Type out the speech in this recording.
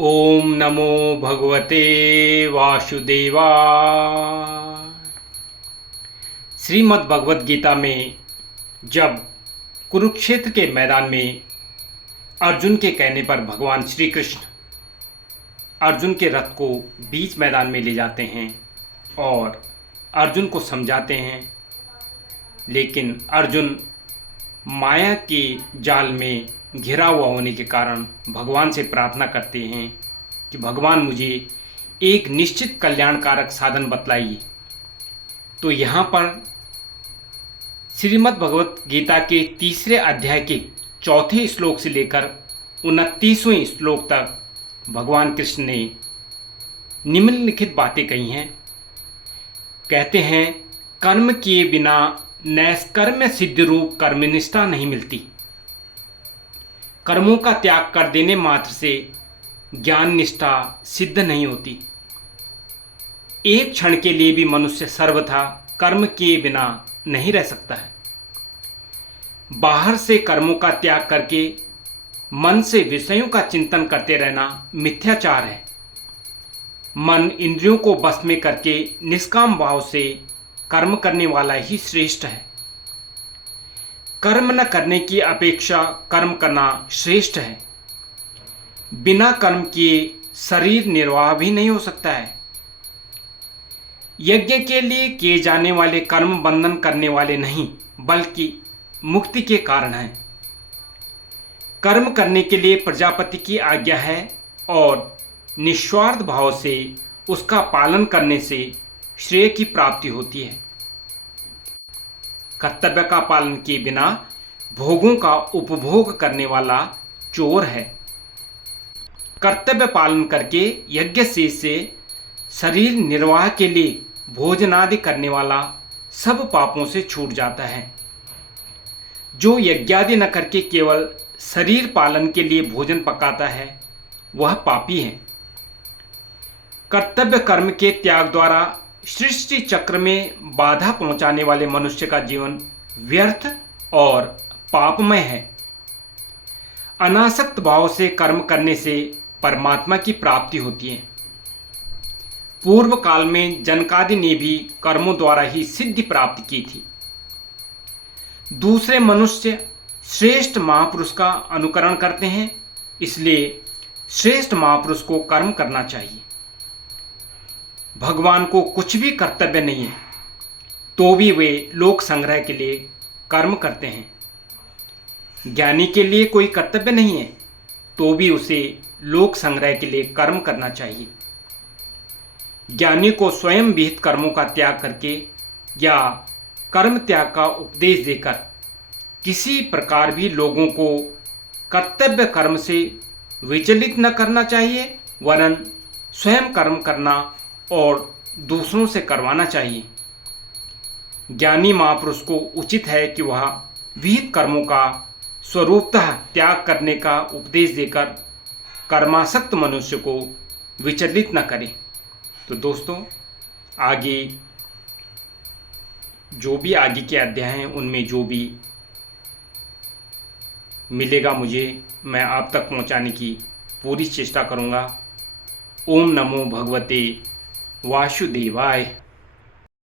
ओम नमो भगवते वासुदेवाय। श्रीमद् भगवत गीता में जब कुरुक्षेत्र के मैदान में अर्जुन के कहने पर भगवान श्री कृष्ण अर्जुन के रथ को बीच मैदान में ले जाते हैं और अर्जुन को समझाते हैं, लेकिन अर्जुन माया के जाल में घिरा हुआ होने के कारण भगवान से प्रार्थना करते हैं कि भगवान मुझे एक निश्चित कल्याणकारक साधन बतलाइए। तो यहाँ पर श्रीमद् भगवत गीता के तीसरे अध्याय के चौथे श्लोक से लेकर 29वें श्लोक तक भगवान कृष्ण ने निम्नलिखित बातें कही हैं। कहते हैं, कर्म किए बिना नैष्कर्म्य सिद्ध रूप कर्मनिष्ठा नहीं मिलती। कर्मों का त्याग कर देने मात्र से ज्ञान निष्ठा सिद्ध नहीं होती। एक क्षण के लिए भी मनुष्य सर्वथा कर्म किए बिना नहीं रह सकता है। बाहर से कर्मों का त्याग करके मन से विषयों का चिंतन करते रहना मिथ्याचार है। मन इंद्रियों को बस में करके निष्काम भाव से कर्म करने वाला ही श्रेष्ठ है। कर्म न करने की अपेक्षा कर्म करना श्रेष्ठ है। बिना कर्म किए शरीर निर्वाह भी नहीं हो सकता है। यज्ञ के लिए किए जाने वाले कर्म बंधन करने वाले नहीं, बल्कि मुक्ति के कारण हैं। कर्म करने के लिए प्रजापति की आज्ञा है और निस्वार्थ भाव से उसका पालन करने से श्रेय की प्राप्ति होती है। कर्तव्य का पालन किए बिना भोगों का उपभोग करने वाला चोर है। कर्तव्य पालन करके यज्ञ से शरीर निर्वाह के लिए भोजनादि करने वाला सब पापों से छूट जाता है। जो यज्ञादि न करके केवल शरीर पालन के लिए भोजन पकाता है वह पापी है। कर्तव्य कर्म के त्याग द्वारा सृष्टि चक्र में बाधा पहुंचाने वाले मनुष्य का जीवन व्यर्थ और पापमय है। अनासक्त भाव से कर्म करने से परमात्मा की प्राप्ति होती है। पूर्व काल में जनकादि ने भी कर्मों द्वारा ही सिद्धि प्राप्त की थी। दूसरे मनुष्य श्रेष्ठ महापुरुष का अनुकरण करते हैं, इसलिए श्रेष्ठ महापुरुष को कर्म करना चाहिए। भगवान को कुछ भी कर्तव्य नहीं है, तो भी वे लोक संग्रह के लिए कर्म करते हैं। ज्ञानी के लिए कोई कर्तव्य नहीं है, तो भी उसे लोक संग्रह के लिए कर्म करना चाहिए। ज्ञानी को स्वयं विहित कर्मों का त्याग करके या कर्म त्याग का उपदेश देकर किसी प्रकार भी लोगों को कर्तव्य कर्म से विचलित न करना चाहिए, वरन स्वयं कर्म करना और दूसरों से करवाना चाहिए। ज्ञानी महापुरुष को उचित है कि वह विहित कर्मों का स्वरूपतः त्याग करने का उपदेश देकर कर्मासक्त मनुष्य को विचलित न करे। तो दोस्तों, आगे जो भी आगे के अध्याय हैं उनमें जो भी मिलेगा मुझे, मैं आप तक पहुंचाने की पूरी चेष्टा करूंगा। ओम नमो भगवते वासुदेवाय।